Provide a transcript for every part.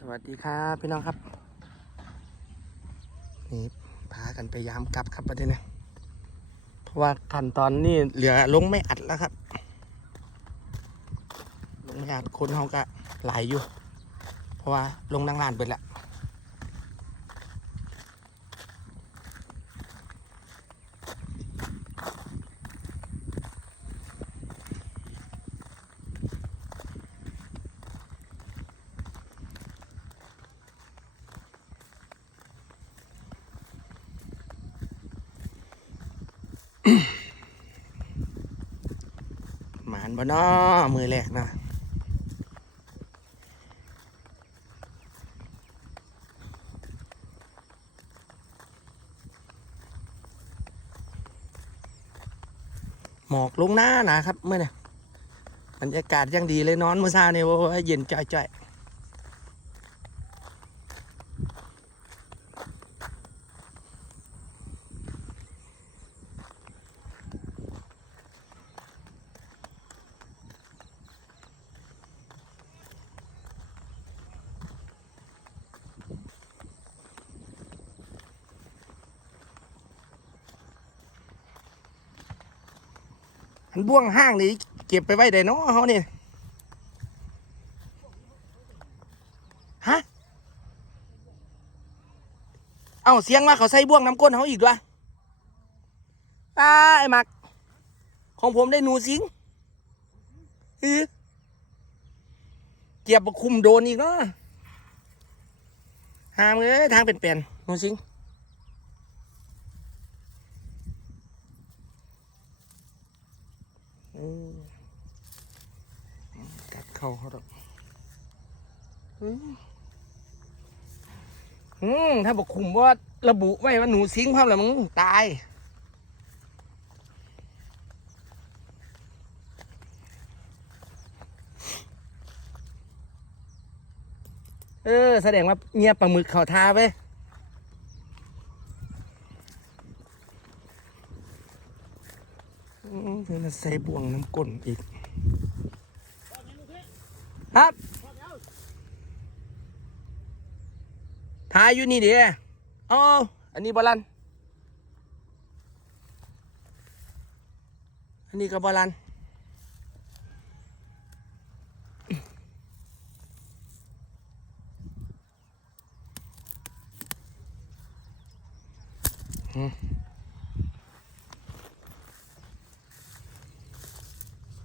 สวัสดีครับพี่น้องครับนี่พากันไปยามกลับครับประเด็นนะเพราะว่าขั้นตอนนี้เหลือลงไม่อัดแล้วครับ ลงไม่อัดคนเขาก็หลายอยู่ เพราะว่าลงนั่งลานไปแล้ว หมานบ่นอมือแรกนะหมอกลงหน้านะครับเมื่อเนี่ยบรรยากาศยังดีเลยนอนเมื้อเช้านี่โอ้ยเย็นจ่อย บ่วงห้างนี่เก็บไปไว้ได้เนาะเฮานี่ฮะ เอาเสียงมาเขาใส่บ่วงน้ำก้นเฮาอีกด้วยอ้าไอ้หมัก ของผมได้หนูสิงเออเกียบบักคุมโดนอีกเนาะหามเลยทางเป็นแปลนๆหนูสิง อืม กัดเข้าเขาดอกอืมอืมถ้าบอกคุมว่าระบุไว้ว่าหนูสิงภาพแล้วมึงตาย เออ แสดงว่าเงียบปลาหมึกเขาทาไปอืม เพื่อนใส่บ่วงน้ำก้นอีก ครับทายอยู่นี่เดียอ๋ออันนี้บอลัน อันนี้ก็บอลัน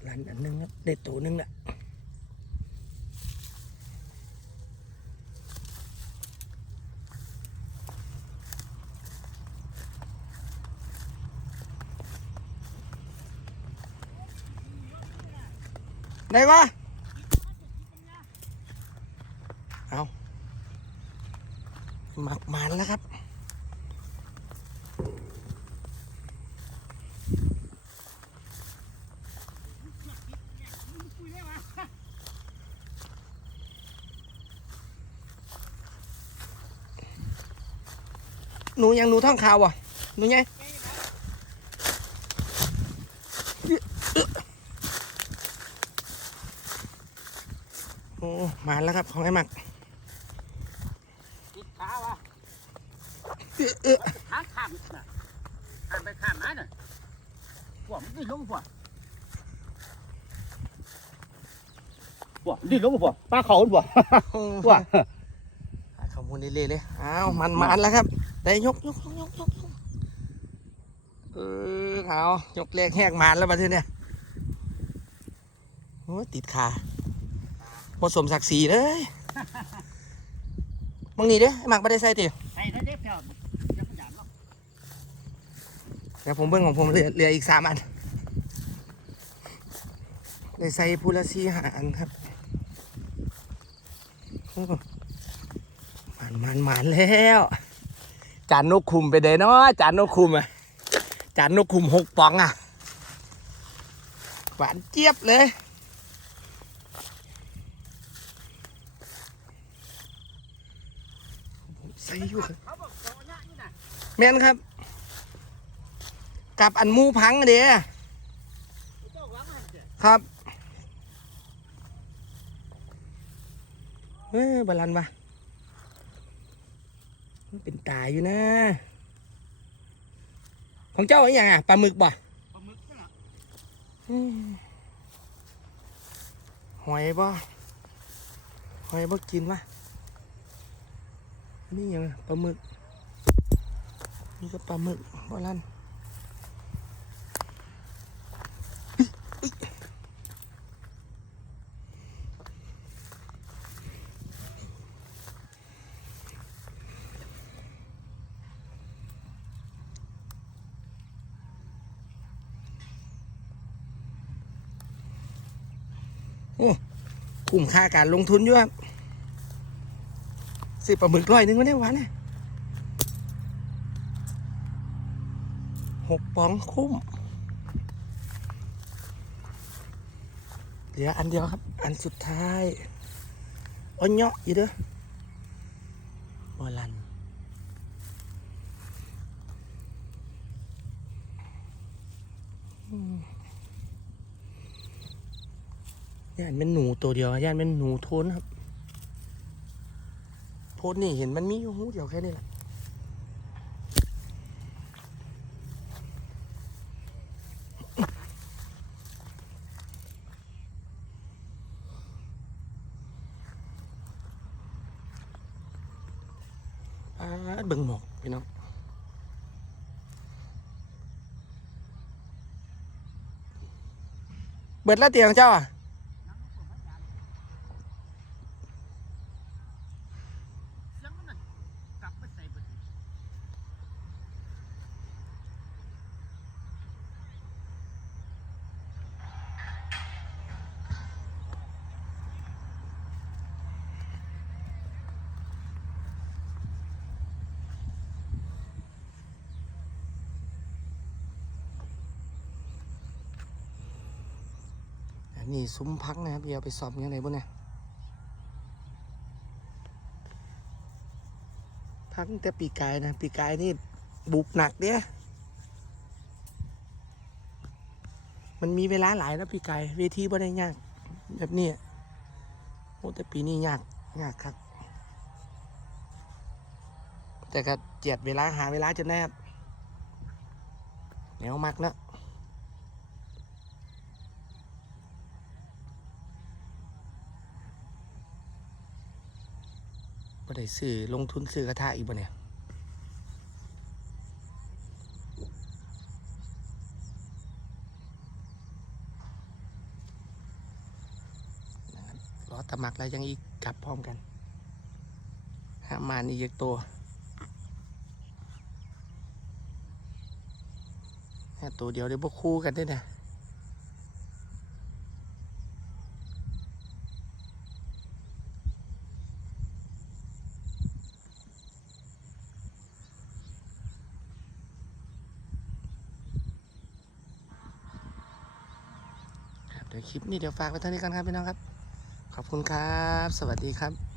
ลันอันนึงครับได้ตัวนึงละได้ปะเอาหมักมันแล้วครับ หนูยังหนูท่องข่าวอะหนูไงโอ้มาแล้วครับของไอ้หมักติดขาวะเอ๊ะเอ๊ะข้ามข้ามน่ะข้ามไปข้ามมาน่ะพวกมันดิ้นลงพวกพวกดิ้นลงพวกปลาเขาพวกพวกหาข้อมูลเรื่อยๆเลยอ้าวมันมันแล้วครับ ได้ยกยกยกยกยกยกเออเอายกแรกแหกมันแล้วมาทีเนี่ยโอ้ยติดขาผสมศักดิ์ศรีเลยมึงนี่เด้อไอ้หมักไม่ได้ใส่ติใส่นั่นเด็กเจ้าจะขยันหรอกเดี๋ยวผมเบิ้งของผมเหลือเหลืออีกสามอันเลยใส่พูละสี่หาอันครับโอ้มันมันมันแล้ว จานนกคุมไปเด้เนาะจานนกคุมอะจานนกคุมหกปองอะ หวานเจี๊ยบเลย ใส่อยู่ครับเขาบอกเจาะเนี่ยนี่น่ะแม่นครับ กับอันมูพังเด้ครับเฮ้ยบาลันปะมัน เป็นตายอยู่นะ ของเจ้าอะไรอย่างอะปลาหมึกบ่ปลาหมึกนั่นน่ะอืมหอยบ่หอยบ่กินวะนี่ยังปลาหมึกนี่ก็ปลาหมึกบ่ลัน อ้คุ้มค่าการลงทุนอยู่ครับสิปลาหมึกร้อยหนึงวันนี้วันเนี่ยหกปองคุ้ม เหลืออันเดียวครับ อันสุดท้ายอ้อนเนาะอยู่เด้อบอลันอืม ย่านเป็นหนูตัวเดียวย่านเป็นหนูโทนครับโทนนี่เห็นมันมีอยู่หูเดียวแค่นี้แหละเบิ่งหมอกพี่น้องเบิดแล้วเตียงเจ้าอะ เสียงมันนั่นกลับไปใส่เบิดอีก อันนี้ซุ้มพักนะครับเดี๋ยวไปสอบยังไงบุเนี่ยพักแต่ปีกายนะปีกายนี่บุกหนักเนี่ยมันมีเวลาหลายแล้วปีกายเวทีบ่ได้ยาก แบบนี้โอ้แต่ปีนี้ยากยากครับ แต่ก็เจียดเวลาหาเวลาจนแนบแนวมักเนะ บ่ได้ซื้อลงทุนซื้อกระทะอีกบ่เนี่ยรอตะมักแล้วยังอีกกลับพร้อมกันห้ามานอีกตัวแค่ตัวเดียวเดี๋ยวพวกคู่กันด้วยนะ เดี๋ยวคลิปนี้เดี๋ยวฝากไว้เท่านี้กันครับพี่น้องครับ ขอบคุณครับ สวัสดีครับ